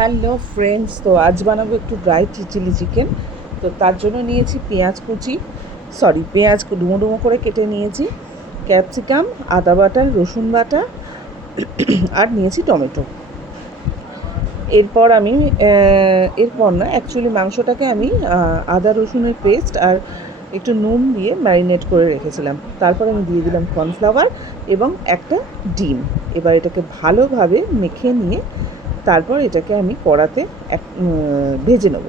Hello friends, তো আজ বানাবো একটু ড্রাই চিলি চিকেন। তো তার জন্য নিয়েছি পেঁয়াজ ডুমো ডুমো করে কেটে নিয়েছি, ক্যাপসিকাম, আদা বাটা, রসুন বাটা আর নিয়েছি টমেটো। এরপর না অ্যাকচুয়ালি মাংসটাকে আমি আদা রসুনের পেস্ট আর একটু নুন দিয়ে ম্যারিনেট করে রেখেছিলাম। তারপর আমি দিয়ে দিলাম কর্নফ্লাওয়ার এবং একটা ডিম। এবার এটাকে ভালোভাবে মেখে নিয়ে তারপর এটাকে আমি কড়াতে ভেজে নেব।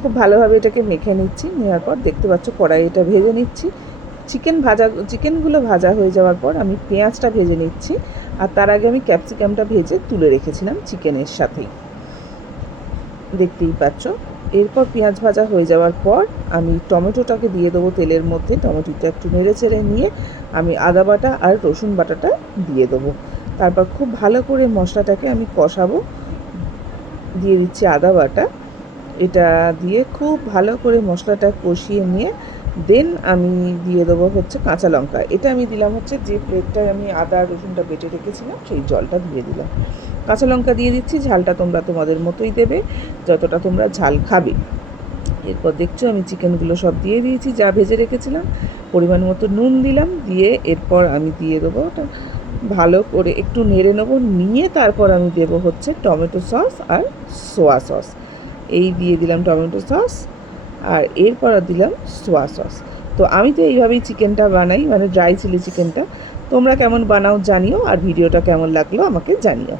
খুব ভালোভাবে এটাকে মেখে নিচ্ছি, নেওয়ার পর দেখতে পাচ্ছ কড়াইটা ভেজে নিচ্ছি। চিকেনগুলো ভাজা হয়ে যাওয়ার পর আমি পেঁয়াজটা ভেজে নিচ্ছি, আর তার আগে আমি ক্যাপসিকামটা ভেজে তুলে রেখেছিলাম চিকেনের সাথেই, দেখতেই পাচ্ছ। এরপর পেঁয়াজ ভাজা হয়ে যাওয়ার পর আমি টমেটোটাকে দিয়ে দেবো তেলের মধ্যে। টমেটোটা একটু নেড়ে চেড়ে নিয়ে আমি আদা বাটা আর রসুন বাটাটা দিয়ে দেবো। তারপর খুব ভালো করে মশলাটাকে আমি কষাবো। দিয়ে দিচ্ছি আদা বাটা, এটা দিয়ে খুব ভালো করে মশলাটা কষিয়ে নিয়ে দেন আমি দিয়ে দেবো হচ্ছে কাঁচা লঙ্কা। এটা আমি দিলাম হচ্ছে যে প্লেটটায় আমি আদা রসুনটা বেটে রেখেছিলাম সেই জলটা দিয়ে দিলাম। কাঁচা লঙ্কা দিয়ে দিচ্ছি, ঝালটা তোমরা তোমাদের মতোই দেবে, যতটা তোমরা ঝাল খাবে। এরপর দেখছো আমি চিকেনগুলো সব দিয়ে দিয়েছি যা ভেজে রেখেছিলাম, পরিমাণ মতো নুন দিলাম, দিয়ে এরপর আমি দিয়ে দেবো ওটা ভালো করে একটু নেড়ে নেবো, নিয়ে তারপর আমি দেবো হচ্ছে টমেটো সস আর সোয়া সস। এই দিয়ে দিলাম টমেটো সস আর এরপর দিলাম সোয়া সস। তো আমি তো এইভাবেই চিকেনটা বানাই, মানে ড্রাই চিলি চিকেনটা। তোমরা কেমন বানাও জানিও, আর ভিডিওটা কেমন লাগলো আমাকে জানিও।